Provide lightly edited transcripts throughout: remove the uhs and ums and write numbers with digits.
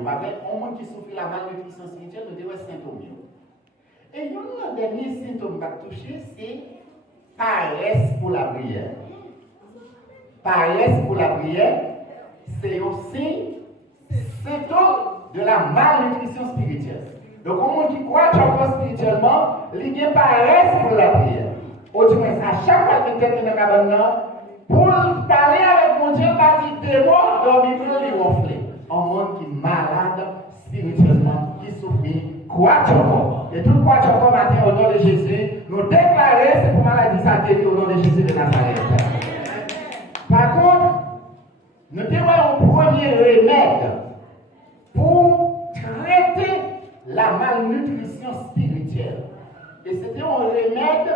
On monde qui souffre la malnutrition spirituelle, nous devons symptômes. Et le dernier symptôme qui va toucher, c'est paresse pour la prière. Paresse pour la prière, c'est aussi symptôme de la malnutrition spirituelle. Donc, au monde qui croit encore spirituellement, il y a paresse pour la prière. Au moins, à chaque fois que tu es dans la cabane, pour parler avec mon Dieu, pas dire des mots, dormir, lui ronfler. Un monde qui est malade spirituellement, qui souffre, croit encore. Et tout croit encore matin au nom de Jésus, nous déclarer c'est pour maladie ça guérit au nom de Jésus de Nazareth. Par contre, nous devons un premier remède pour traiter la malnutrition spirituelle. Et c'était un remède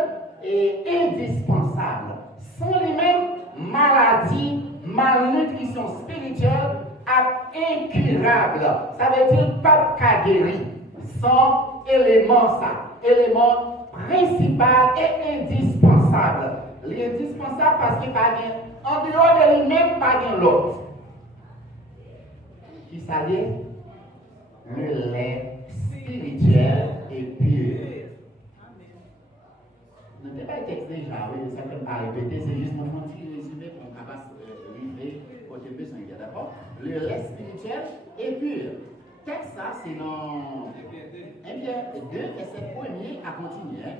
indispensable. Sans les mêmes maladies, malnutrition spirituelle, incurable. Ça veut dire pas qu'à guérir. Sans élément ça. Élément principal et indispensable. L'indispensable parce qu'il n'y a pas de, en dehors de lui-même, pas de l'autre. Qui s'allie le lait spirituel et pur. Ne t'es pas texte déjà, oui, ça ne peut pas répéter, c'est juste mon petit résumé pour qu'on puisse livrer côté besoin, d'accord? Le lait spirituel est pur. Texte ça, c'est dans 1 Pierre 2, verset 1er à continuer.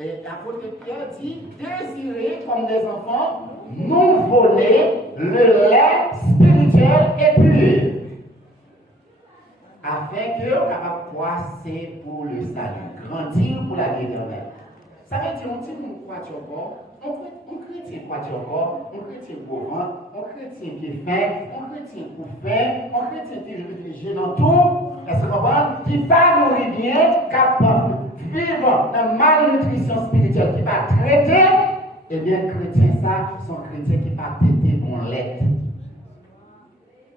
Et l'apôtre Pierre dit, désirez comme des enfants, nous voler le lait spirituel et pur. Afin que on puisse croître pour le salut, grandir pour la vie éternelle. Ça veut dire, on dit, on croit encore, on chrétien croit encore, on chrétien gourmand, on chrétien qui est fin, on chrétien pour faim, on chrétien qui est gênant tout, est-ce que vous comprenez? Qui va nourrir bien, capable de vivre dans malnutrition spirituelle, qui va traiter, eh bien, chrétien, ça, sont chrétiens qui va traiter en lait.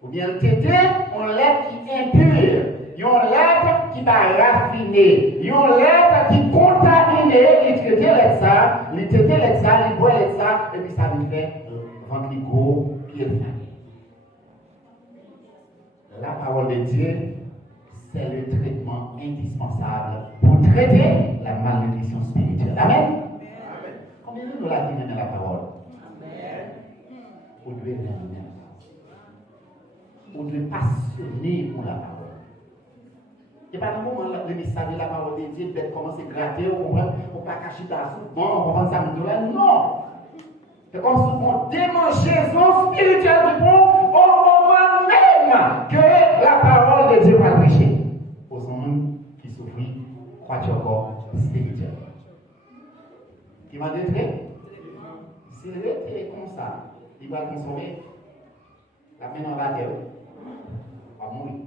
Ou bien traiter en lait qui est impur. Il y a un lait qui va raffiner. Il y a un lait qui contamine. Il traite ça, il boit ça, et puis ça lui fait ventre gros, pied fin. La parole de Dieu, c'est le traitement indispensable pour traiter la malnutrition spirituelle. Amen. Combien de nous l'avons dit dans la parole? Amen. Vous devez l'aimer. Vous devez passionner pour la parole. Et pas dans le moment où le message de la parole de Dieu, peut-être commencer à gratter, on ne peut pas cacher ta soupe, bon, on va prendre ça, non. C'est comme si on démangeaison spirituelle du bon au moment même que la parole de Dieu va prêcher. Aux hommes qui souffrent, croient-ils encore spirituel. Qui va détruire? S'il était comme ça, il va consommer la peine en bas terre. Il va mourir.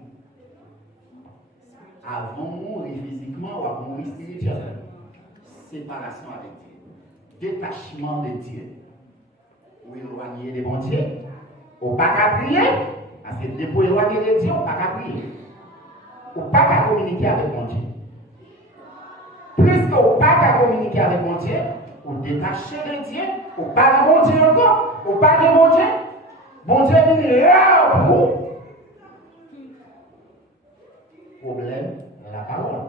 Avant de mourir physiquement ou avant de mourir spirituellement. Séparation avec Dieu. Détachement de Dieu. Ou éloigner des bons dieux. Ou pas qu'à prier. Parce que pour éloigner de Dieu, ou pas qu'à prier. Ou pas qu'à communiquer avec bon Dieu. Plus que ou pas qu'à communiquer avec bon Dieu, ou détacher de Dieu, ou pas de bon Dieu encore, ou pas de bon Dieu. Bon Dieu est là pour vous. Problème, la parole.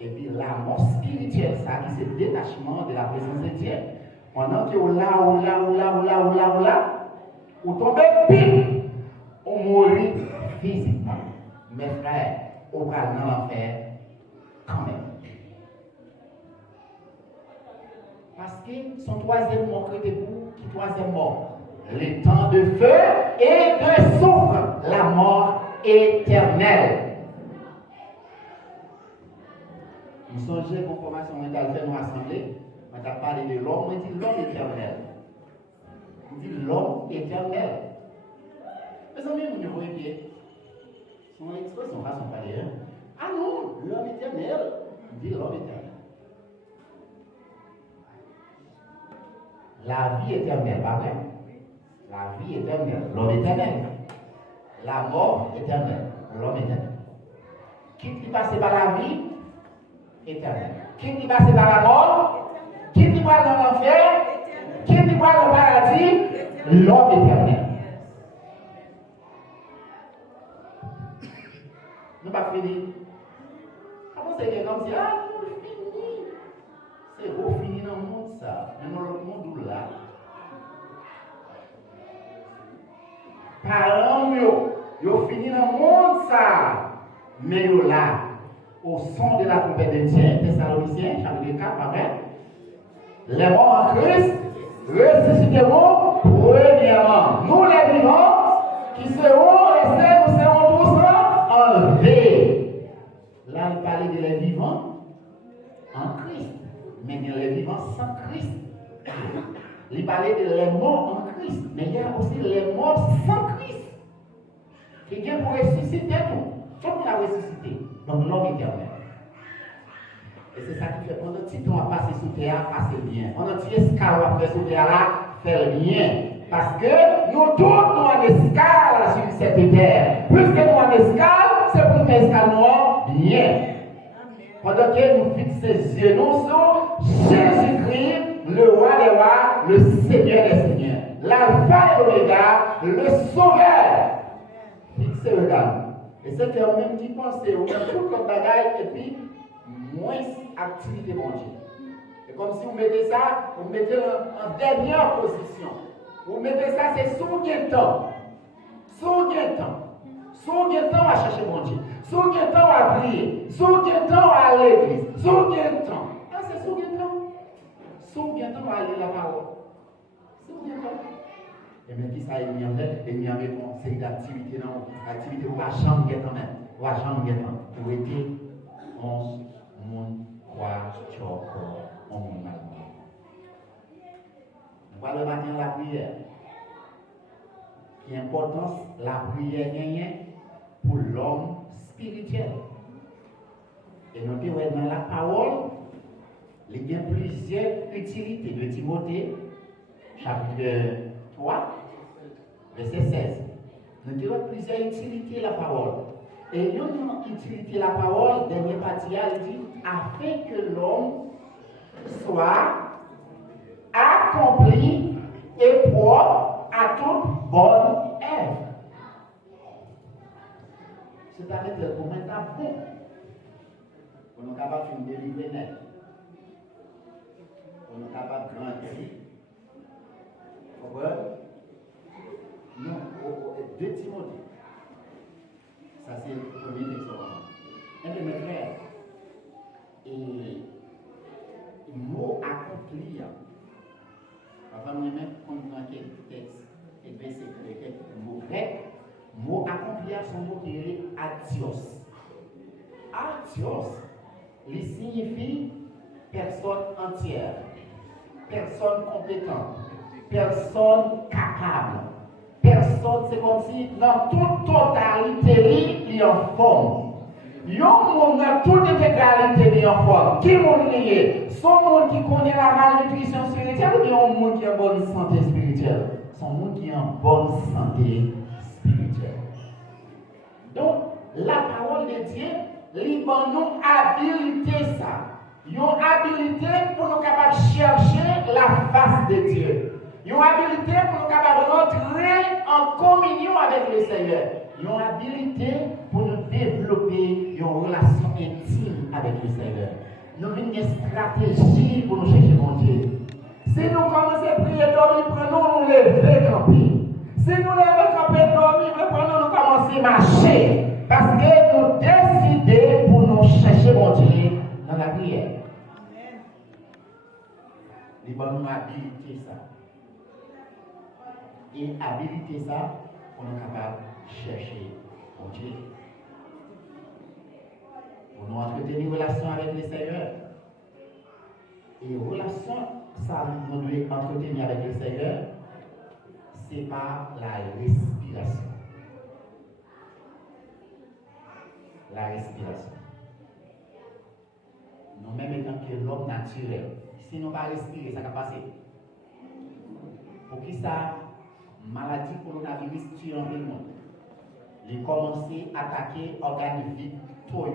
Et puis la mort spirituelle, ça, qui c'est le détachement de la présence de Dieu. Pendant que vous tombez pile, on mourit physiquement. Mes frères, on va dans l'enfer quand même. Parce que son troisième mort, qui troisième mort? Le temps de feu et de soufre, la mort éternelle. Nous songez qu'on formation mentale fait nous rassembler, on a parlé de l'homme, on dit l'homme éternel. On dit l'homme éternel. Mais ça même, vous voyez, son expression, façon de parler. Ah non, l'homme éternel. On dit l'homme éternel. La vie éternelle, pas vrai? La vie éternelle, l'homme éternel. La mort éternelle, l'homme éternel. Qui passe par la vie éternelle. Qui passe par la mort? Qui va dans l'enfer? Qui va dans le paradis? L'homme éternel. Nous pas fini. Comment c'est comme si, ah, nous fini. C'est vous fini dans le monde, ça. Mais dans l'autre monde, là. Parents, yo fini dans le monde, ça. Mais yo là, au son de la trompette de Dieu, Thessaloniciens, chapitre 4, amen. Les morts en Christ ressusciteront premièrement. Nous les vivants qui serons restés, nous serons tous enlevés. Là, il parlait de les vivants en Christ, mais il y a les vivants sans Christ. Il parlait de les morts en Christ, mais il y a aussi les morts sans Christ. Quelqu'un pour ressusciter tout. Tout le monde a ressuscité. Donc l'homme éternel. Et c'est ça qui fait pendant petit temps à passer sous terre, passer bien. Pendant petit escale à faire sous terre là, faire bien. Parce que nous tous nous en escale sur cette terre. Puisque nous en escale, c'est pour faire escale nous bien. Pendant que nous fixons les yeux nous sur Jésus-Christ, le roi des rois, le Seigneur des seigneurs. L'alpha et l'oméga, le sauveur. Fixez le regard. Et c'est que même qui pense, on a tout le bagage et puis moins activité bon Dieu. C'est comme si vous mettez ça, vous mettez en dernière position. Vous mettez ça, c'est sous quel temps. Sous quel temps. Sous quel temps à chercher bon Dieu. Sous quel temps à prier. Sous quel temps à l'église. Sous quel temps. Ah, c'est sous quel temps. Sous quel temps à lire la parole. Sous quel temps. Et bien, qui ça est mis en fait, et mis en fait, c'est une activité, non, activité où la chambre est quand même, où la chambre est quand même, pour aider, on croit, choco, on mal. Voilà le matin la prière. Qui importance la prière gagne pour l'homme spirituel. Et nous disons dans la parole, il y a plusieurs utilités de Timothée, chapitre 3, verset 16. Nous avons plusieurs utilités de la parole. Et nous avons utilité la parole, dernière partie, il dit, afin que l'homme soit accompli et propre à toute bonne œuvre. C'est-à-dire que pour maintenant, bon, pour nous capables de délivrer net, pour nous capables de grandir. Non, 2 Timothée. Ça, c'est le premier texte. Un de mes frères. Et le mot accomplir. Enfin, nous-mêmes, quand nous avons quelques textes, et quelques mots grecs, le mot accomplir, son mot qui est adios. Adios, il signifie personne entière, personne compétente. Personne capable. Personne, c'est comme si dans toute totalité, il est en forme. Il y a un monde dans toute intégralité, il est en forme. Qui est son monde qui connaît la malnutrition spirituelle ou bien un monde qui a une bonne santé spirituelle? Son monde qui a une bonne santé spirituelle. Donc, la parole de Dieu, il nous habilité ça. Ils ont habilité pour nous capables de chercher la face de Dieu. Ils ont habilité pour nous capables d'entrer en communion avec le Seigneur. Ils ont habilité pour nous développer une relation intime avec le Seigneur. Nous avons une stratégie pour nous chercher mon Dieu. Si nous commençons à prier, dormir, prenons nous lever camper. Si nous levons camper, dormir, prenons nous commencer à marcher. Parce que nous décidons pour nous chercher mon Dieu dans la prière. Il va nous habiliter ça. Et habiliter ça pour nous capables de chercher mon Dieu. Pour nous entretenir une relation avec le Seigneur. Et relation, ça nous doit entretenir avec le Seigneur, c'est par la respiration. La respiration. Nous-mêmes étant que l'homme naturel, si nous ne pas respirer, ça va passer. Pour qui ça, maladie coronavirus tue en le monde. Il commence à attaquer organes vitaux.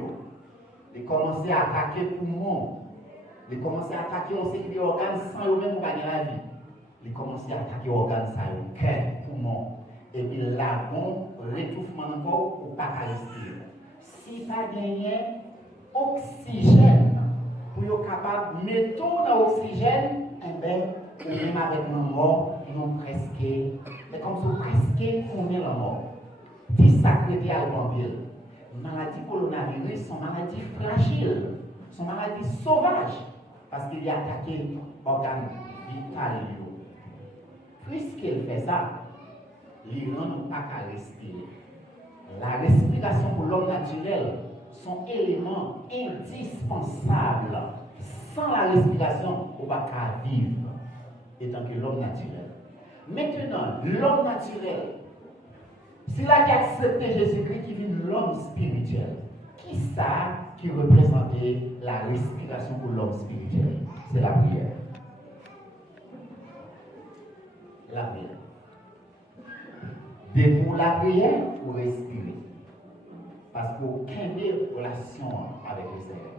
Il commence à attaquer poumons. Il commence à attaquer aussi les organes sans eux-mêmes pour gagner la vie. Il commence à attaquer les organes sans cœur, poumons. Et puis là, bon, rétouffement encore pour ne pas respirer. Si qui va gagner oxygène pour être capable de mettre dans l'oxygène, ou même avec la mort, nous presque, c'est comme si presque on est la mort. Si ça crée à l'empile, maladie coronavirus sont maladies fragiles, sont maladies sauvages, parce qu'il y a attaqué l'organe vital. Puisqu'il fait ça, il ne rend pas qu'à respirer. La respiration pour l'homme naturel sont éléments indispensables. Sans la respiration, on ne va pas vivre, étant que l'homme naturel. Maintenant, l'homme naturel, c'est là qu'il a accepté Jésus-Christ qui vit l'homme spirituel. Qui ça qui représentait la respiration pour l'homme spirituel? C'est la prière. La prière. Et pour la prière, pour respirer. Parce qu'aucun des relations avec le Seigneur.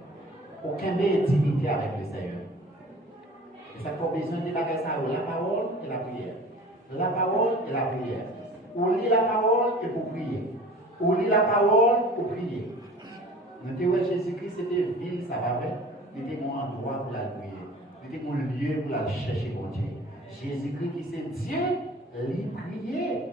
Aucun des intimité avec le Seigneur. Et ça fait besoin de la parole et la prière. La parole et la prière. On lit la parole et pour prier. On lit la parole pour prier. Nous disons que Jésus-Christ c'était ville, ça va faire. Il était mon endroit pour la prier. Il était mon lieu pour la chercher mon Dieu. Jésus-Christ qui c'est Dieu, il priait.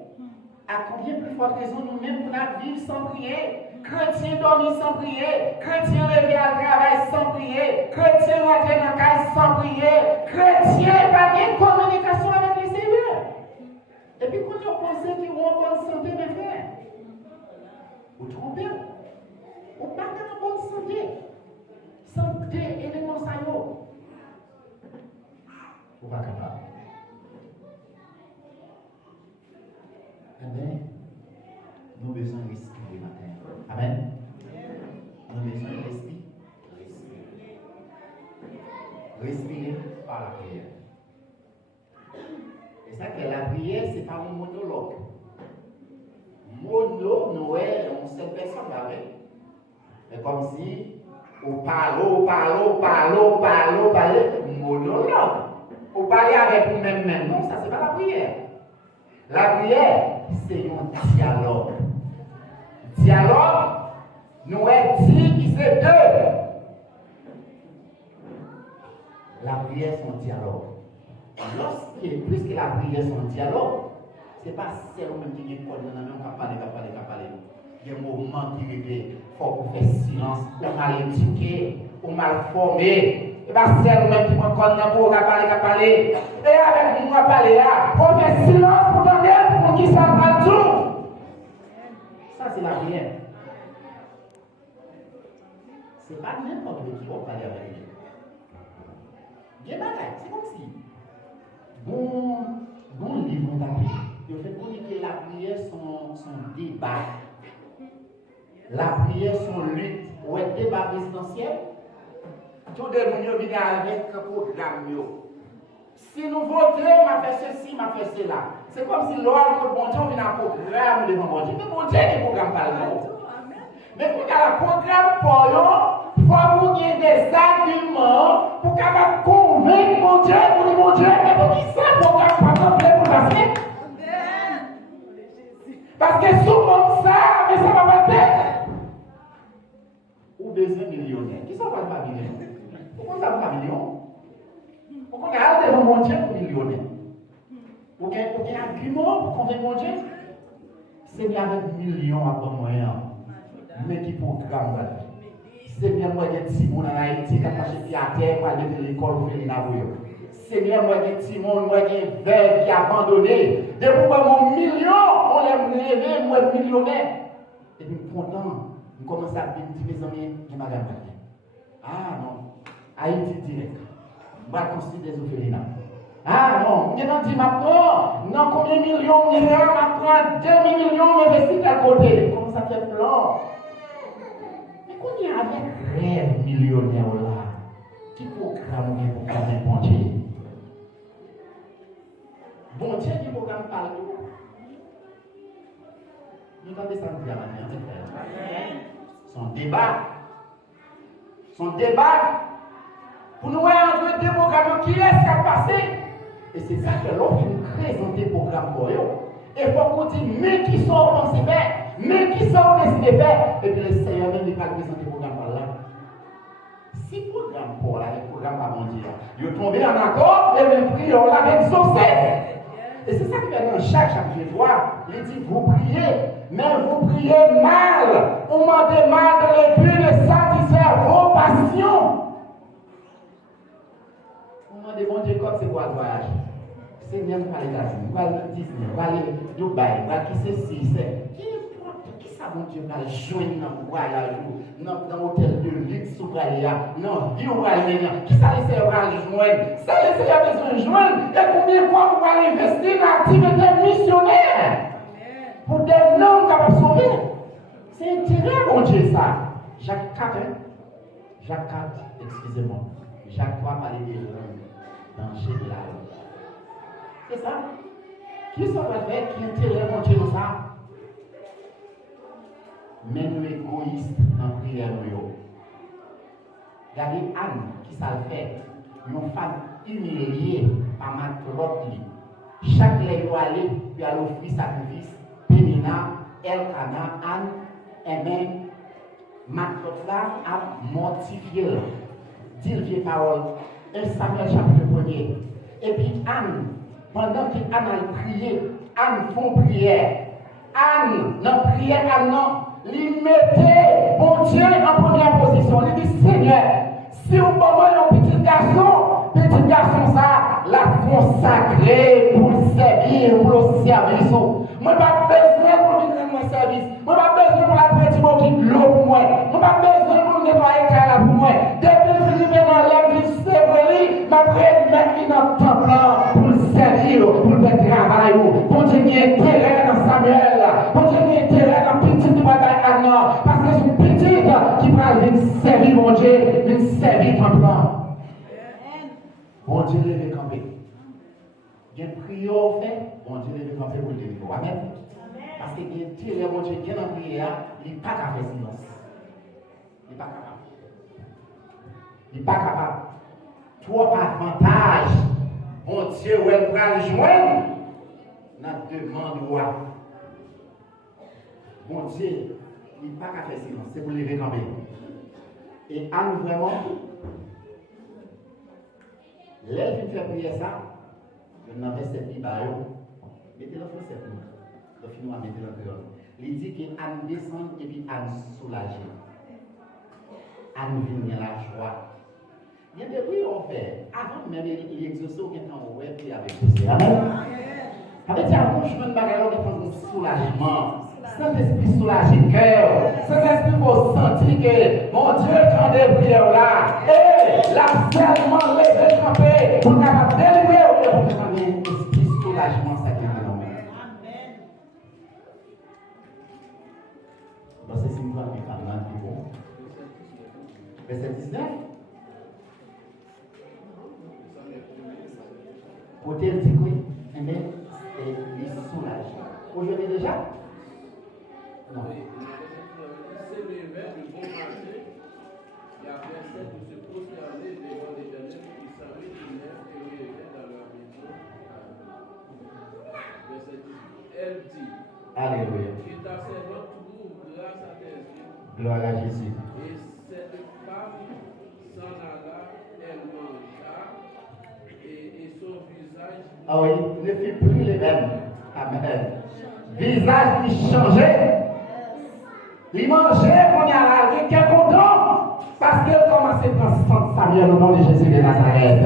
À combien plus forte raison nous-mêmes pour vivre sans prier? Chrétien dormir sans prier, chrétien lever à travail sans prier, chrétien rentrer dans la case sans prier, chrétien pas de communication avec le Seigneur. Et puis quand on pense qu'ils ont en bonne santé, mes frères, vous trompez, vous pas en bonne santé. Santé, éléments ça y est. Vous pas capable. Amen. Nous avons besoin de respirer matin. Amen. Nous avons besoin de respirer. Respirer par la prière. Et ça que la prière, ce n'est pas un monologue. Noël, on seule personne avec. C'est comme si on parle, monologue. On parle avec nous-mêmes. Non, ça, ce n'est pas la prière. La prière, c'est un dialogue. Dialogue, nous est dit qui c'est deux. La prière, c'est un dialogue. Puisque la prière, c'est un dialogue, ce n'est pas seulement qui est pour nous, on va parler. Il y a un moment qui arrive, il faut faire silence, on mal éduqué, on mal formé. Et pas seulement qui prend compte pour parler. Et avec nous, on va parler là, on fait silence pour donner pour qui ça va tout. Ça, c'est la prière. Ce n'est pas n'importe qui va parler avec lui. Bien bagaille, c'est comme si. Bon livre d'appui. Il fait que la prière son débat. La prière son lutte. Ou un débat présidentiel. Tout le monde vient avec un programme. Si nous votons, m'a fait ceci, m'a fait cela. C'est comme si l'ordre que bon Dieu vient un programme devant bon Dieu. Mais bon Dieu n'est programme pas là. Mais pour qu'il y ait un programme pour eux, il faut que vous ayez des arguments pour capable convaincre mon Dieu, pour dire mon Dieu, mais pour qui ça, programme pas complet pour passer? Parce que souvent ça, mais ça va pas faire. Ou besoin millionnaire. Qui ça va pas millionnaire? Pourquoi ça va pas millionnaire? Pourquoi on a devant mon Dieu pour millionnaire? Pour qu'il y ait un argument pour convaincre mon Dieu? C'est bien avec millions à bon moyen. Mais qui programme va faire? C'est bien moi qui ai dit mon en Haïti, qui a acheté à terre, qui a été à l'école pour faire les c'est bien moi qui ai dit mon qui est vert, qui a abandonné. Depuis mon million, on l'a levé, moi millionnaire. Et puis content, je commence à dire mes amis, je m'en vais. Ah non, Haïti direct. On va construire des orphelinats. Ah non, je m'en dis maintenant, non, combien de millions, je m'apprends 2 millions, m'investir à côté. Comment ça fait plan? Mais quand il y a avec rêve millionnaire là, qui programme pour faire un bon Dieu? Bon Dieu qui programme partout. Nous avons ça nous dire maintenant. Son débat. Pour nous entre deux programmes, qui est-ce qui a passé? Et c'est ça que l'on présente des programmes pour eux. Et il faut qu'on dise, mais qui sont pensés faire, mais qui sont décidés faire. Et puis le Seigneur même il va présenter le programme par là. Si le programme pour là, le programme par mon Dieu, il est tombé en accord et le prions là avec saucé. Et c'est ça qui vient dans chaque chapitre 3. Il dit, vous priez, mais vous priez mal. Vous demandez mal dans le but de satisfaire vos passions. Vous demandez, bon Dieu, comme c'est quoi le voyage? C'est bien pour les États-Unis, pour aller Disney, pour aller Dubaï, pour aller qui c'est si, c'est. Qui ça, mon Dieu, va joindre dans le voyage, dans l'hôtel de luxe, dans la vie où aller, qui ça laisse va joindre? Ça laisse besoin de joindre. Et combien de fois vous allez investir dans l'activité missionnaire pour des noms capables de sauver? C'est intérêt, mon Dieu, ça. Jacques 4, Jacques 4, excusez-moi. Jacques 3 parlait des dangers de la vie. C'est ça. Qui ça va faire qui intérêt mon Dieu dans ça? Mais nous égoïstes dans la prière. Regardez Anne qui ça le fait. Une femme humiliée par ma l'autre. Chaque lèvre doit aller puis elle offrir sacrifice. Pénina, Elkana, Anne, et même Maclotte là a mortifié. Dit les paroles. 1 Samuel chapitre 1er. Et puis Anne, pendant que Anne a prié, Anne font prière. Anne, dans prière, Anne non. Il mettait bon Dieu en première position. Il dit Seigneur, si vous avez un petit garçon ça, la consacrer pour le servir, pour le service. Moi, pas besoin pour venir dans mon service. Moi, pas besoin pour la petite qui de l'eau pour moi. Moi, pas besoin pour nettoyer la pour moi. Depuis que je vais dans l'air, je sais ma prête mettre dans le temple pour le servir, pour le travail. Pour tenir intérêt dans Samuel, pour tenir intérêt dans le petit bataille Anna. Parce que c'est une petite qui va venir servir mon Dieu, venir servir ton plan. Bon Dieu levé camper. Il y a une prière fait, bon Dieu levé camper pour le délivrer. Amen. Parce que il y a un tel bon Dieu qui est dans la prière, il n'est pas capable de faire silence. Il n'est pas capable. Il n'est pas capable. Trop avantage. Bon Dieu, où elle va le joindre, notre demande roi. Bon Dieu, il n'est pas capable de faire silence. C'est pour lever camper. Et à nous vraiment, l'élève qui fait prier ça, je n'avais cette Bible, mettez-le en français pour nous. Le film a mis le créole. Il dit qu'Anne descend et puis Anne soulagée. Anne vient la joie. Il y a des bruits qu'on fait. Avant même l'exaucer, on est en web et avec vous. Amen. Avec ça, on chemin de bagarre, on prend un soulagement. Saint-Esprit soulage le cœur. Saint-Esprit faut sentir que mon Dieu, quand des prières là, et la seulement levé camper pour capable délivrer au lieu pour qu'on ait un esprit soulagement, ça qui est dans nous. Amen. Parce que si nous avons un peu bon. Verset 19. Côté le dit oui, mais il soulage. Aujourd'hui déjà? Non. C'est l'évêque de bon marché qui a fait de se prosterner devant l'Éternel qui savait qu'il et révélait dans leur maison. Verset 18. Elle dit Alléluia. Que ta servante trouve grâce à tes yeux. Gloire à Jésus. Et cette femme s'en alla, elle mangea et son visage. Ah oui, ne fit plus les mêmes. Amen. Visage qui changeait. Il mangeait qu'on y a là, il était content parce qu'il commençait à prendre Samuel au nom de Jésus de Nazareth.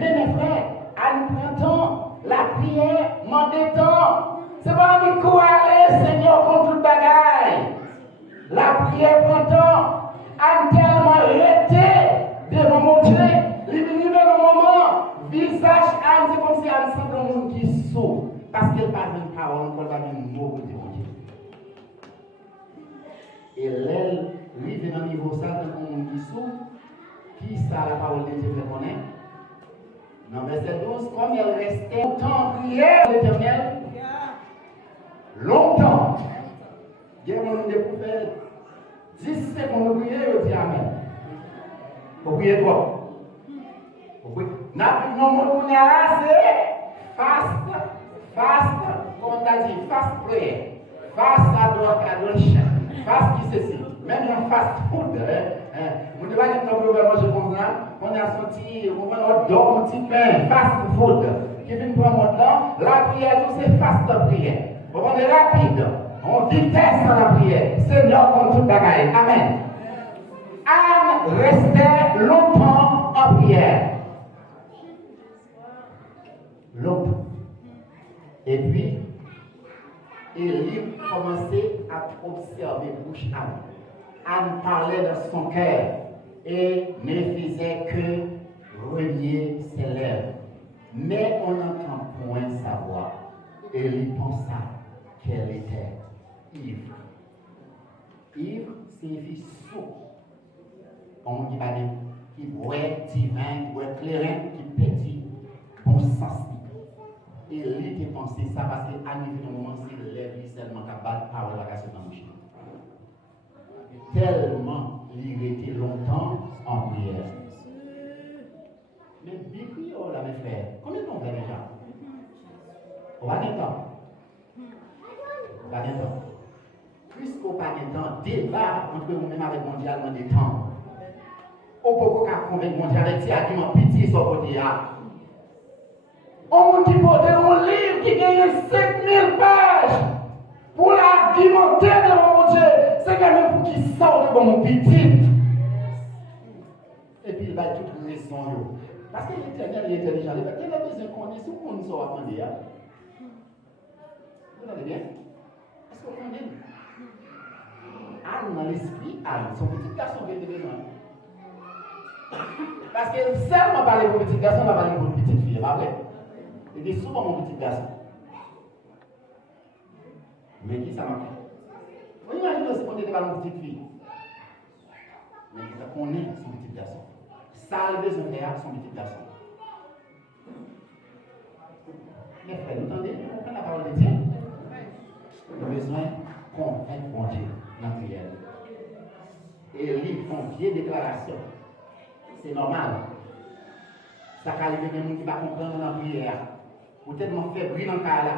Mais mes frères, à nous printemps, la prière, mon temps, c'est pas un coup aller, Seigneur, contre toute bagaille. La prière printemps, a tellement arrêté devant mon Dieu, il vient dans le moment, visage, Anne, c'est comme si Anne sent un monde qui saute parce qu'elle parle une parole, elle parle un mot de Dieu. Et l'aile, lui, vient dans le niveau ça, dans le monde qui saute, qui ça, la parole de Dieu fait connaître. Dans verset 12, comme elle restait longtemps en prière à l'Éternel, longtemps, il y a un monde pour faire 10 secondes de prière, il dit Amen. Vous priez toi. Vous priez. Non, mon là, c'est fast, comme on a dit, fast prayer, fast adoration, fast qui ceci. Même un fast food. Vous ne pouvez pas manger comme ça. On a sorti, on va dormir un petit pain, fast food. Qui vient pour un là, la prière, tout c'est fast prière. On est rapide. On vitesse dans la prière. Seigneur, comme toute bagaille. Amen. Anne restait longtemps en prière. Longtemps. Et puis, Élie commençait à observer bouche Anne. Anne parlait dans son cœur et ne faisait que relier ses lèvres. Mais on n'entend point sa voix. Élie pensa qu'elle était ivre. Ivre signifie sourd. On dit pas qui boit divin, qui boit clairin, qui pétit, bon sens. Élie te pensé ça parce qu'à un moment, c'est lève seulement qu'à battre parole à la casse dans le chien. Tellement il était longtemps en prière. Mais Bibi, oh là, mes frères, combien de temps vous avez déjà? On va de temps. On va de temps. Puisqu'on n'a pas de temps, débat entre vous-même avec mon Dieu, on a des temps. On peut pas convaincre mon Dieu avec ces arguments pitié sur votre Dieu. On dit pour un livre qui gagne 5000 pages pour l'argumenter devant mon Dieu. C'est quand même pour qu'il sorte de mon petit. Et puis il va toute raison. Parce que l'Éternel est intelligent. Il a besoin qu'on ait ce qu'on soit à fonder. Vous allez bien? Est-ce qu'on connaît? Anne dans l'esprit, Anne, son petit garçon qui était besoin. Parce que seulement parler pour petit garçon, on va parler pour une petite fille, pas vrai? Il dit souvent mon petit garçon. Mais qui ça m'a fait? Vous imaginez si on était pas une petite fille. Mais ça connaît son petit garçon. Ça a besoin de faire son petit garçon. Mes frères, vous entendez? Vous comprenez la parole de Dieu? Nous avons besoin qu'on fasse bon Dieu dans la prière. Et ils font vieille déclaration. C'est normal. Ça peut arriver des gens qui ne vont pas comprendre dans la prière. Ou tellement fébrile dans le cas là.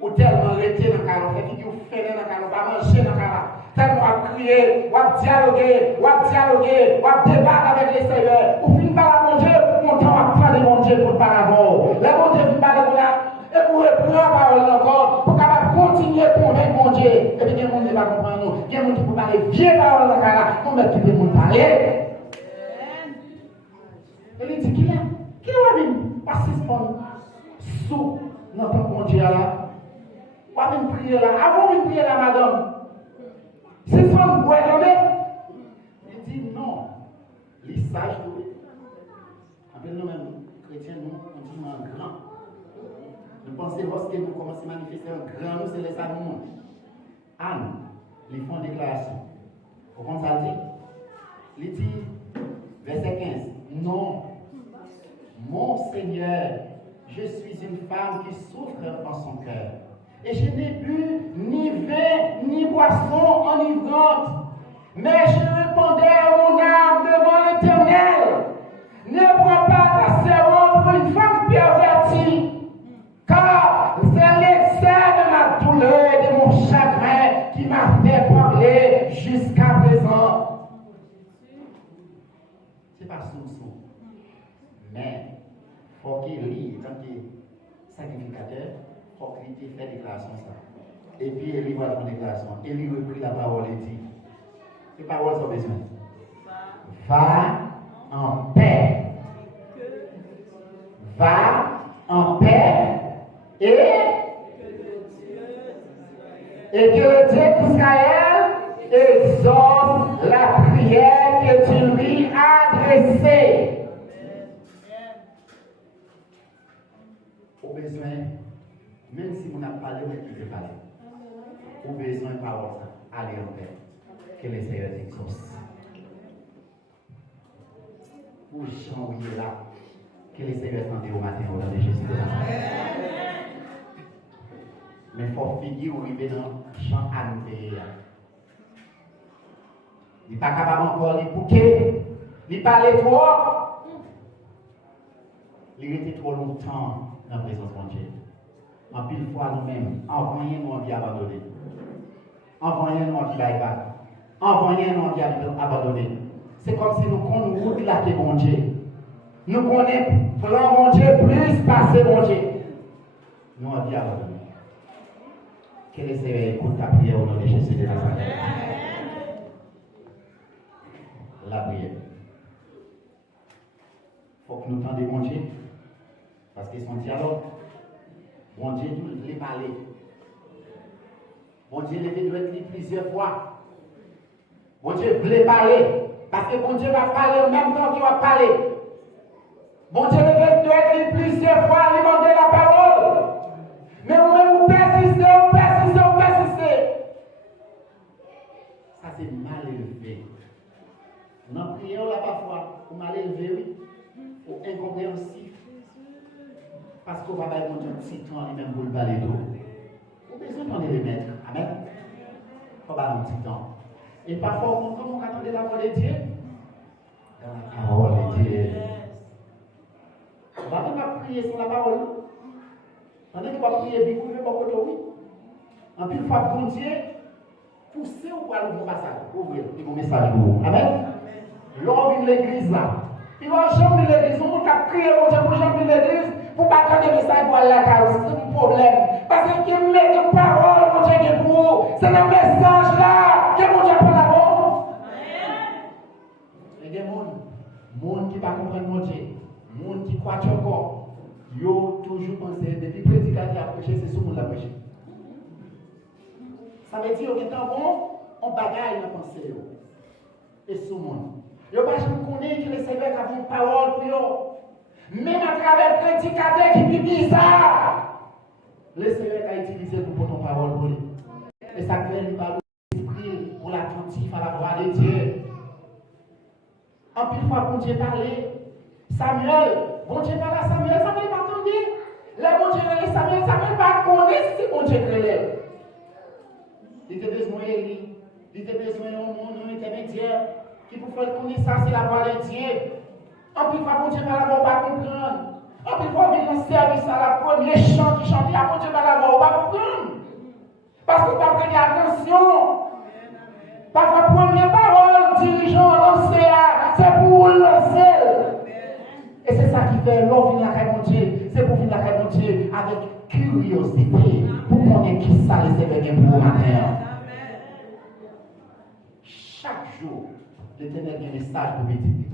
Ou tellement arrêté dans le cas là. Ou fait figure ferré dans le cas là. Ou pas manger dans le cas là. Tellement à crier, ou à dialoguer, ou à débattre avec les seigneurs. Ou finir par la mon Dieu, pour content à prendre mon Dieu pour par avant. La mon Dieu finit par le là. Et pour reprendre la parole encore, pour capable continuer à convaincre mon Dieu. Et puis, il y a des gens qui ne va comprendre nous. Il y a des gens qui ne parler vieille parole dans le cas là. Nous mettons tout le monde parler. Et il dit, qui va venir participer sous notre bon Dieu là? On va venir prier là. Avant de prier là, madame. C'est ça nous voyons. Il dit non. Les sages, avec nous-mêmes, chrétiens, nous, on dit un grand. Nous pensons que lorsque nous commençons à manifester un grand, nous, c'est les sages du monde. Anne, ils font déclaration. Vous comprenez ça dit? Il dit, verset 15, non. Mon Seigneur, je suis une femme qui souffre en son cœur. Et je n'ai bu ni vin, ni boisson enivrante. Mais je répondais à mon âme devant l'Éternel. Ne bois pas ta servante pour une femme pervertie. Car c'est l'excès de ma douleur et de mon chagrin qui m'a fait parler jusqu'à présent. C'est pas sous-sous. Mais il faut qu'il lit, quand il est sacrificateur, il faut qu'il fait déclaration ça. Et puis il va faire déclaration. Et lui reprit la parole et dit, les paroles sont besoin. Va en paix. Va en paix et que le Dieu d'Israël exauce la prière que tu lui as adressée. Au besoin, même si on n'a pas parlé, on peut parler. Au besoin de parole, allez en paix. Que les Seigneurs exaucent. Pour changer là, que les Seigneurs tendent au matin au nom de Jésus de Nazareth. Mais il faut finir ou arriver dans Jean Anne. Il n'est pas capable encore de bouquer, il parle trop. Il était trop longtemps dans la présence de Dieu. En pile fois nous-mêmes, envoyez-nous en vie abandonnée. Envoyez-nous en vie bypass. envoyer nous qui abandonné. C'est comme si nous connaissons route là qui bon Dieu. Nous connaissons plan bon Dieu plus passé bon Dieu. Nous avons abandonné. Quel est l'écoute ta prière au nom de Jésus de Nazareth? La prière. Il faut que nous tendions bon Dieu. Parce que son dialogue, bon Dieu nous les parler. Bon Dieu les doit être plusieurs fois. Bon Dieu voulait parler. Parce que bon Dieu va parler en même temps qu'il va parler. Bon Dieu doit être plusieurs fois, lui demander la parole. Mais vous persistez. Ça c'est mal élevé. Dans la prière, là, parfois, vous mal élevé, oui. Ou incompréhensif. Parce qu'on va pas être un petit temps, lui-même, pour le parler d'eau. Vous avez besoin d'en les mettre. Amen. On va un petit temps. Et parfois, comment on attendait la parole de Dieu? Dans la parole de Dieu. On va même pas prier sur la parole. Pendant qu'on va prier, vous pouvez pas côté, oui. En plus, une fois, bon Dieu, poussez ou pour aller au passage. Ouvrez, il vous message pour vous. Amen. L'homme vient de l'église là. Il va jamais de l'église. On va prier pour Dieu pour jamais de l'église. Pour ne pas attendre des messages pour aller à la carrosse. C'est un problème. Parce qu'il met des paroles pour Dieu pour vous. C'est le message là que mon Dieu prend là-bas. Il y a des gens qui ne comprennent pas mon Dieu. Les gens qui croient encore. Ils ont toujours pensé, depuis que le prédicateur a prêché, c'est ce qu'on a prêché. Ça veut dire que tant bon, on bagaille dans la pensée. Et sous le monde. Ils ne connaissent pas que le Seigneur a une parole pour eux. Même à travers le prédicateur qui est bizarre, le Seigneur a utilisé pour ton parole pour lui. Et ça crée une parole d'esprit pour l'attentif à la voix de Dieu. En plus, fois, pour Dieu parler, Samuel, bon Dieu parle à Samuel, Samuel pas entendu. Le bon Dieu parle Samuel, Samuel pas connaît si bon Dieu crée. Il était besoin de lui, il était besoin d'un monde, d'un intermédiaire, qui pour faire connaître ça, c'est la voix de Dieu. En plus, fois, bon Dieu parle à la voix, on va comprendre. En plus, fois, venir dans le service à la première chant qui chante, bon Dieu parle à la voix, on va comprendre. Parce que tu as pris attention. Parfois, première parole, dirigeant, lancer, c'est pour lancer. Et c'est ça qui fait l'homme venir à la Dieu. C'est pour venir à la Dieu avec curiosité. Pour connaître qui ça les événements pour le matin. Chaque jour, l'Éternel a un message pour méditer.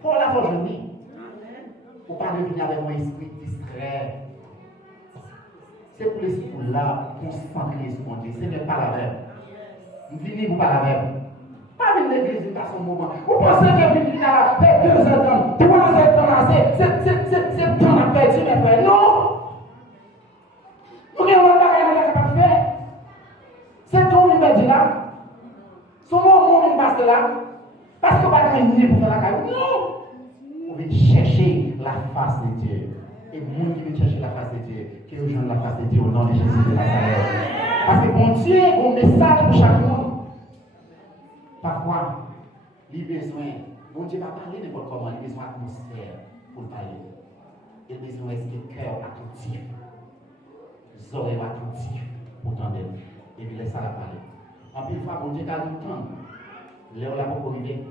Pour la journée, pour ne pas venir avec un esprit distrait. C'est pour l'esprit là, concentrer sur mon Dieu. Ce n'est pas la même. Venez vous pas la même. Pas venir l'église à son moment. Vous pensez que venir là, fait 2 ans, 3 ans, c'est temps à perdre, mes frères. Non! Vous ne voyez pas capable de faire. C'est ton numéro dit là. Son moment passe là. Parce que vous ne pouvez pas gagner pour faire la carrière. Non! Vous devez chercher la face de Dieu. Et vous qui veut chercher la face de Dieu, qui rejoignent la face de Dieu au nom de Jésus de Nazareth. Parce que mon Dieu a un message pour chaque monde. Parfois, il a besoin, mon Dieu va parler n'importe comment, il a besoin d'atmosphère pour parler. Il a besoin de cœur attentif, les oreilles attentifs pour entendre. Et puis laisse ça la parler. En plus, fois, mon Dieu a nous temps, l'heure là pour arriver.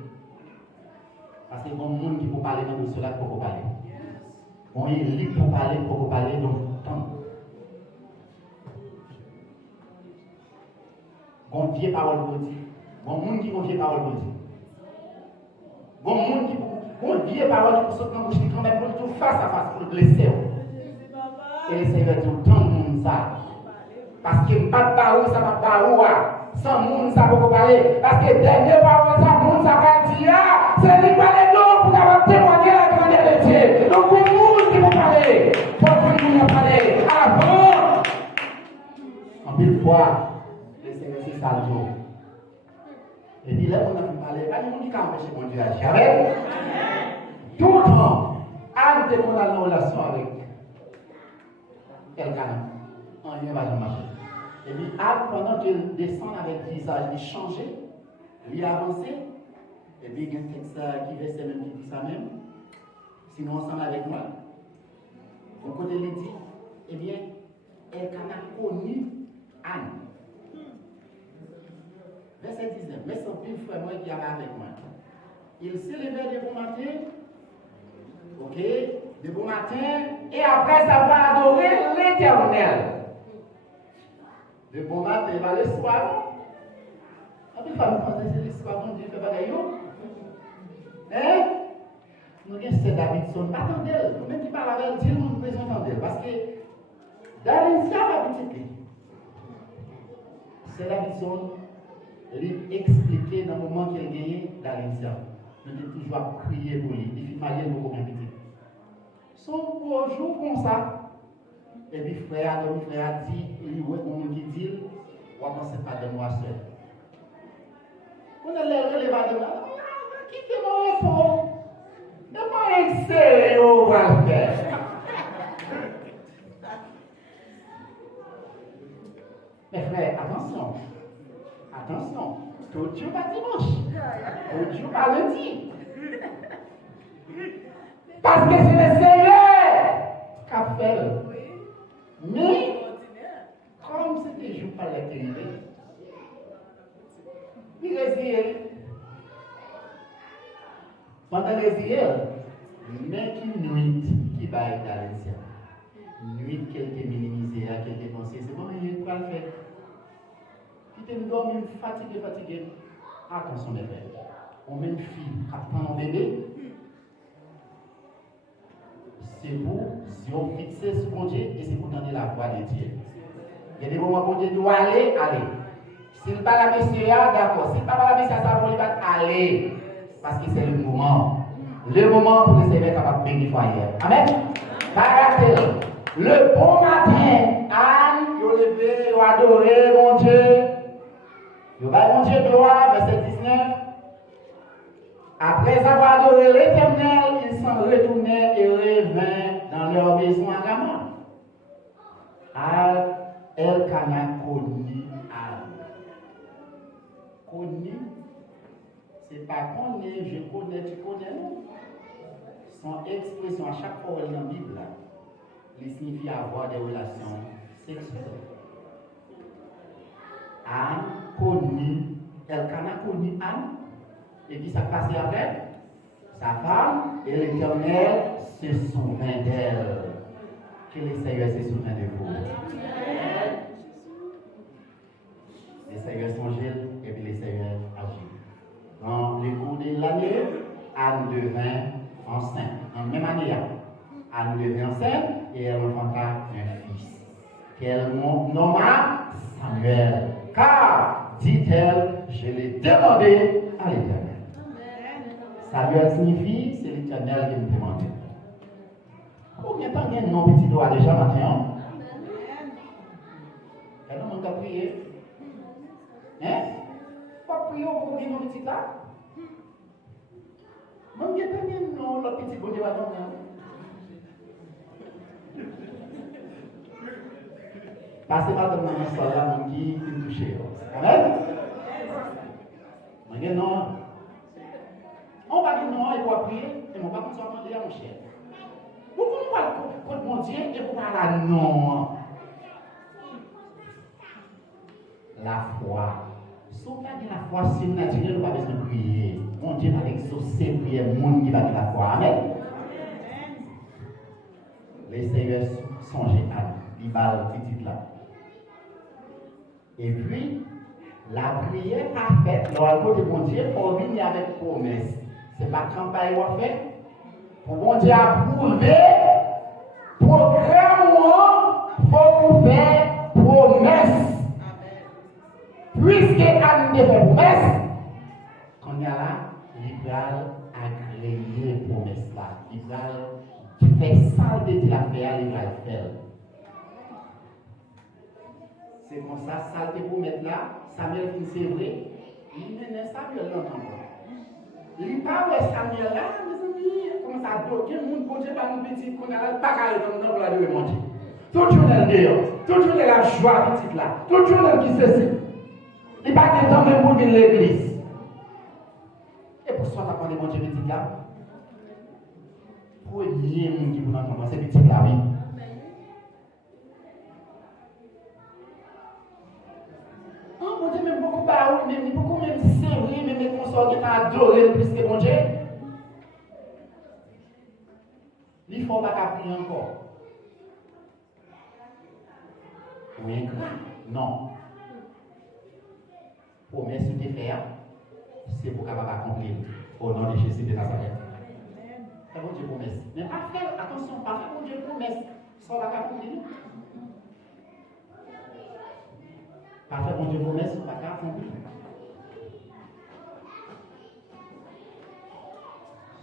Parce que bon monde qui peut parler dans cela pour parler. On est libre pour parler dans le temps. Bon vieille parole pour dire. Bon monde qui vieille parole pour dire. Bon monde qui vieille parole pour sortir dans le bouche quand même pour tout face à face pour le blesser. Et le Seigneur dit autant de monde ça. Parce que pas de parole ça va pas sans monde ça peut parler. Parce que dernier parole ça monde ça va dire c'est lui parler d'eau pour avoir témoigné la grandeur de Dieu. Donc pour monde qui vont parler, pour que nous parler avant. En pile fois le Seigneur c'est ça le jour. Et puis là, on a pu parler, pas de monde qui a empêché mon Dieu d'agir. Amen. Tout le temps, Anne était en relation avec quelqu'un. On y va dans marcher. Et puis Anne, pendant qu'elle descend avec le visage, il changeait, lui avançait. Et puis il y a un texte qui verset même qui dit ça même. Sinon, ensemble avec moi. Donc, quand elle dit, eh bien, elle a connu Anne. Verset 19. Mais son pile frère moi qui avait avec moi. Il s'est levé de bon matin. Ok? De bon matin. Et après, ça va adorer l'Éternel. De bon matin, il va le soir. En plus, il va me penser c'est le soir, mon Dieu, fait pas d'ailleurs. Hein? Nous avons c'est Davidson, pas tant d'elle. Nous même qui parle avec Dieu, nous présentons d'elle. Parce que dans l'initial, la petite, c'est Davidson, il expliqué dans le moment qu'il a gagné dans l'initial. Nous avons toujours crié pour lui. Il fait marier nous comme un petit. Son beau jour comme ça. Et puis frère a dit, il y a un qui dit, on ne pense pas de moi seul. On a l'air de lever de moi. Quittez-moi un peu. Comment essayer on va le faire? Mais frère, attention. Attention. Tout Dieu pas dimanche. Tout Dieu pas lundi. Parce que c'est le Seigneur qui a fait. Mais, comme c'était jour par l'éternité, il résille. Pendant les heures, mais qui nuit qui va être dans les cieux. Nuit qu'elle est minimisée, qu'elle est pensée, c'est bon, il faut le faire. Qui te dormi fatigué. Attention mes frères. On met une fille qui prend un bébé. C'est pour si on fixe sur mon Dieu et c'est pour donner la voix de Dieu. Il y a des moments où Dieu doit aller. S'il ne parle pas la Messie, d'accord. S'il ne parle pas la Messie, ça va pas aller. Parce que c'est le moment. Le moment pour le Seigneur capable de bénir Amen. Le bon matin, Anne, il a levé, il a adoré mon Dieu. Il va mon Dieu gloire, verset 19. Après avoir adoré l'Éternel, ils s'en retournèrent et revinrent dans leur maison à Rama. Elkana connu Anne. Connu, c'est pas connaître, je connais, tu connais, non. Son expression à chaque fois dans la Bible, il signifie avoir des relations sexuelles. Anne connu, Elkana connu Anne. Et puis ça passait après. Sa femme et l'Éternel se souvint d'elle. Que le Seigneur se souvient de vous. Le Seigneur songeait et puis le Seigneur agit. Dans le cours de l'année, Anne devint enceinte. En même année, Anne devint enceinte et elle enfanta un fils. Qu'elle nomma Samuel. Car, dit-elle, je l'ai demandé à l'Éternel. Samuel signifie, c'est l'Éternel qui me demande. Combien de temps il y a un petit doigt déjà maintenant? Et nous, on a prié. Hein? Pas prier pour qu'il y ait un petit là? Même il y a un le petit bonnet à nous. Passez par dans la salle là, mon qui me touche. Amen? Mais non. On va dire non, il faut prier, et on va commencer à demander à mon cher. Pourquoi on va contre mon Dieu et pour la non? La foi. Si on a dit la foi, si on a dit on va besoin de prier. Mon Dieu va exaucer prier le monde qui va dire la foi. Amen. Les Seigneurs songeaient à lui. Il va le petit là. Et puis, la prière parfaite, leur côté mon Dieu, pour venir avec promesse. C'est pas campagne qu'on fait. Pour mon Dieu approuver, programme, il faut faire promesse. Puisque Anne fait promesse, quand il y a là, il va agréer promesse là. Il va faire ça, il va faire, il va le faire. C'est comme ça, saleté pour mettre là, Samuel qui c'est vrai, il menait Samuel longtemps. Il parle de Samuel là, mes amis, comme ça, quel monde pour Dieu pas nous petit, qu'on a pas qu'à aller dans la de monter. Tout le monde est dehors, tout le monde est la joie petite là, tout le monde qui sait. Il n'y a pas de temps même pour venir l'église. Et pour ça, tu as parlé de mon Dieu petit là. Premier monde qui vous entend, c'est petit là, oui. Mon Dieu, même beaucoup parole, même beaucoup adorer plus que mon Dieu. Il ne faut pas prier encore. Oui, non. Promesse de faire, c'est pour capable accomplir au nom de Jésus de Nazareth. C'est bon Dieu promesse. Mais pas faire, attention, pas faire bon Dieu promesse, sans la accomplir. Pas faire bon Dieu promesse, sans la accomplir.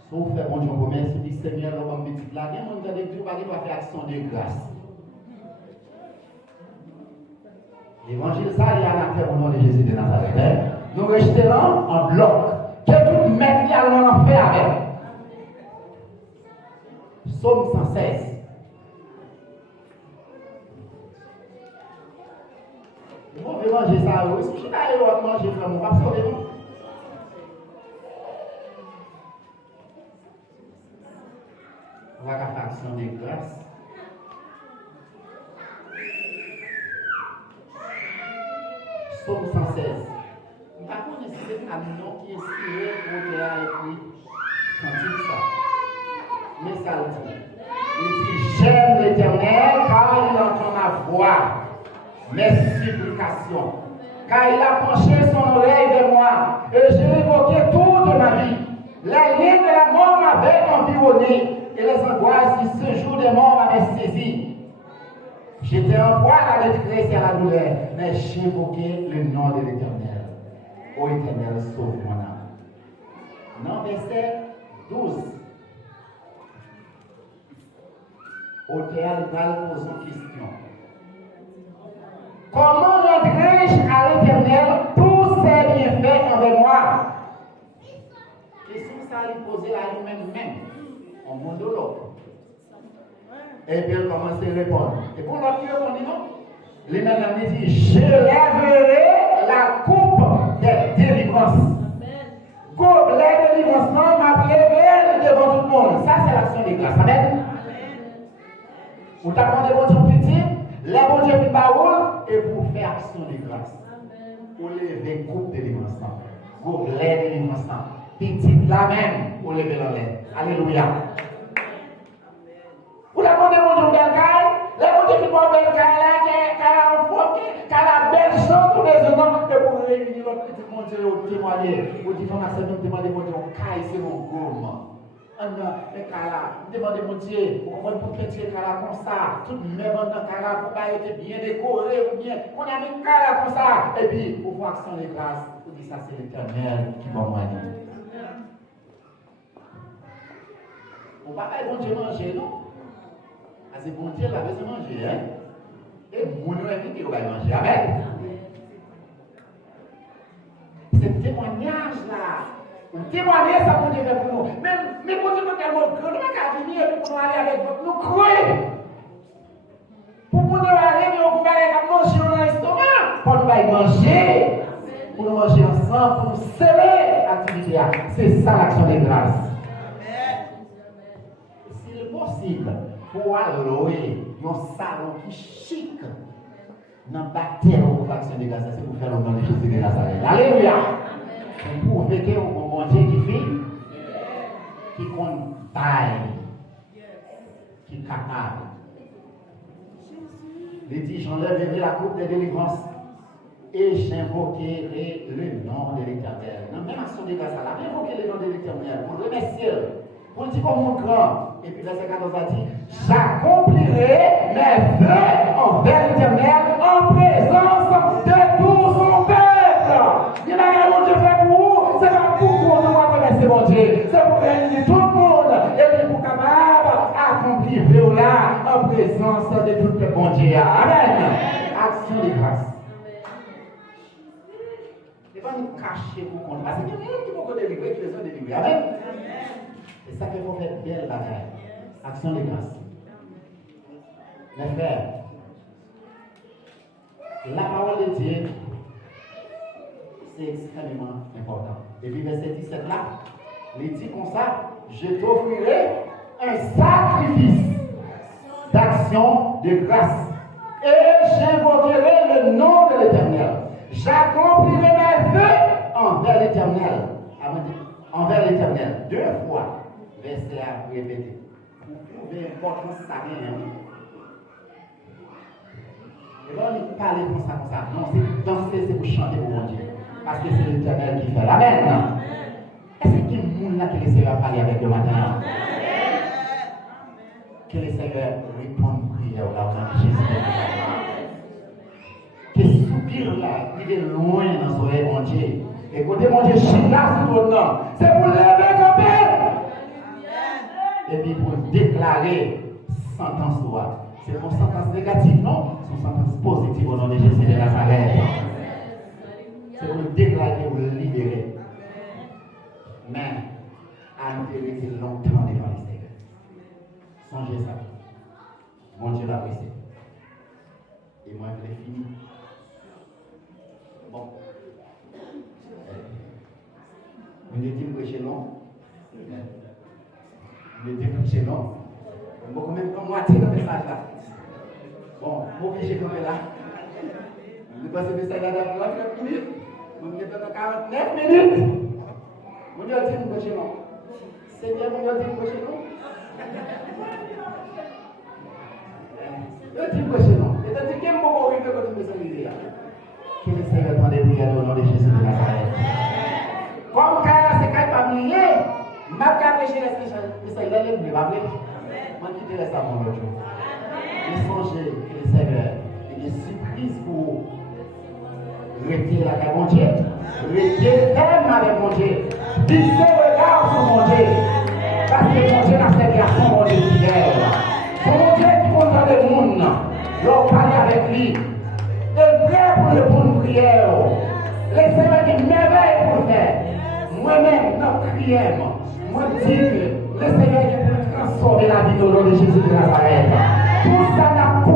Sauf faire bon Dieu promesse, il dit Seigneur, l'homme comme petit là, il y a un monde de Dieu qui va faire action de grâce. L'évangile, ça, il y a la terre au nom de Jésus de Nazareth. Nous restons en bloc. Que tout mettre y a l'on fait avec. Psaume 116. Vous pouvez manger ça, oui. Si je n'ai pas manger, je vais manger. On va faire action de grâce. Psaume 116. Nous avons décidé un nom qui est inspiré pour qu'il a écrit cantique ça. Mais ça le dit. Il dit j'aime l'Éternel car il entend ma voix, mes supplications. Car il a penché son oreille vers moi et j'ai évoqué toute ma vie. La ligne de la mort m'avait environné et les angoisses du séjour des morts m'avaient saisi. J'étais en proie à la détresse et à la douleur, mais j'évoquais le nom de l'Éternel. Ô Éternel, sauve mon âme. Dans verset 12, auteur va poser une question. Comment rendrai-je à l'Éternel tous ses bienfaits envers moi? Question ça lui poser à lui-même, en monologue. Et puis elle commence à répondre. Et pour l'autre qui répond, non? Les mêmes dit je lèverai la coupe des délivrances. Gobelet de délivrance m'a levé devant tout le monde. Ça, c'est l'action de grâce. Amen. Vous t'apprenez bon Dieu petit, les bon Dieu qui parole, et vous faites action de grâce. Vous levez coupe de délivrance. Gobelet de délivrance. Petite la même, vous levez la l'air. Alléluia. Vous la demandez mon Dieu belle caille, les bon Dieu qui voit belle caille là, qui a un fond, qui a la belle chose pour les hommes, et pour réunir l'autre petit mon Dieu, au témoigner, vous dites, on a cette demandé mon Dieu, caille, c'est mon gomme. Et Kala, demandez mon Dieu, pour qu'on peut faire Kala comme ça, tout le même dans Kala, pour pas être bien décoré, ou bien, on a mis Kala comme ça, et puis, pour voir action de grâce, vous dites, ça c'est l'Éternel qui va m'aider. On ne va pas bon Dieu manger, non? Parce que bon Dieu a besoin de manger, hein? Et mon nom est qui va manger, amen? Ce témoignage-là, un témoignage, ça peut dire pour nous. Mais bon Dieu, tellement grand, nous ne pouvons pas venir pour nous aller avec vous. Nous croyons. Pour nous aller, nous pouvons aller manger dans l'estomac. Pour nous aller manger. Pour nous manger ensemble, pour nous serrer l'activité. C'est ça l'action de grâce. S'il est possible, pour allouer un salon qui chic dans le baptême pour l'action de grâce, c'est pour faire le nom de Jésus de Nazareth. Alléluia. Pour faire que bon Dieu qui fait, qui compte taille, qui est capable. Il dit j'enlèverai la coupe de délivrance et j'invoquerai le nom de l'Éternel. Dans même action de grâce, là, invoquer le nom de l'Éternel pour le remercier. Pour dire comme mon grand, et puis verset 14 a dit j'accomplirai mes vœux envers l'Éternel en présence de tout son peuple. Il y a rien mon Dieu fait pour vous, c'est pas pour vous, nous reconnaissez mon Dieu, c'est pour réunir tout le monde et puis pour capable accomplir vœux là en présence de tout le bon Dieu. Amen. Action de grâce. Il ne va nous cacher pour qu'on parce qu'il y a rien qui vont délivrer, qui les ont délivrés. Amen. Et ça fait qu'on fait belle bataille. Action de grâce. Mes frères, la parole de Dieu, c'est extrêmement important. Et puis verset 17 là, il dit comme ça, je t'offrirai un sacrifice d'action de grâce. Et j'invoquerai le nom de l'Éternel. J'accomplirai mes vœux envers l'Éternel. envers l'Éternel. 2 fois, verset à répéter. Vous trouvez l'importance de ça. Et là, on ne parle comme ça. Non, c'est danser, c'est pour chanter pour mon Dieu. Parce que c'est l'Éternel qui fait. Amen. Est-ce qu'il y a des gens qui essaient de parler avec le matin? Que les Seigneurs répondent prière au nom de Jésus. Que soupir là, il est loin dans son rêve, mon Dieu. Écoutez, mon Dieu, Chila, c'est ton nom. C'est pour lever camper. Et puis pour déclarer sentence loi. C'est une sentence négative, non? C'est une sentence positive au nom de Jésus de Nazareth. C'est pour déclarer, pour libérer. Mais, à nous rester longtemps devant les Seigneurs. Songez ça. Mon Dieu l'apprécie. Et moi, je l'ai fini. Bon. Vous n'êtes pas prêché non? Vous n'êtes pas prêché non? Bon, quand même, moitié de message là. Bon, vous prêchez comme là. Vous passez le message là dans 49 minutes. Vous êtes dans 49 minutes. Vous n'êtes pas prêché non? C'est bien, vous n'êtes pas prêché non? Vous n'êtes pas prêché non? C'est-à-dire qu'il y a un moment où il fait votre message là. Que le Seigneur prend des prières au nom de Jésus de Nazareth. Comme quand c'est quand pas millier, ma caméra les messages là, il ne va pas. Moi qui te laisse à mon autre jour. Et songez que le Seigneur est une surprise pour rester là avec mon Dieu. Rester ferme avec mon Dieu. Fixer le regard sur mon Dieu. Parce que mon Dieu n'a fait garçon, mon Dieu qui est. C'est mon Dieu qui contrôle le monde. L'on parle avec lui. Et prêt pour le bon prière. Les Seigneurs qui merveille pour faire. Moi-même, notre prière, moi je dis que le Seigneur est pour transformer la vie au nom de Jésus de Nazareth. Tout ça n'a pas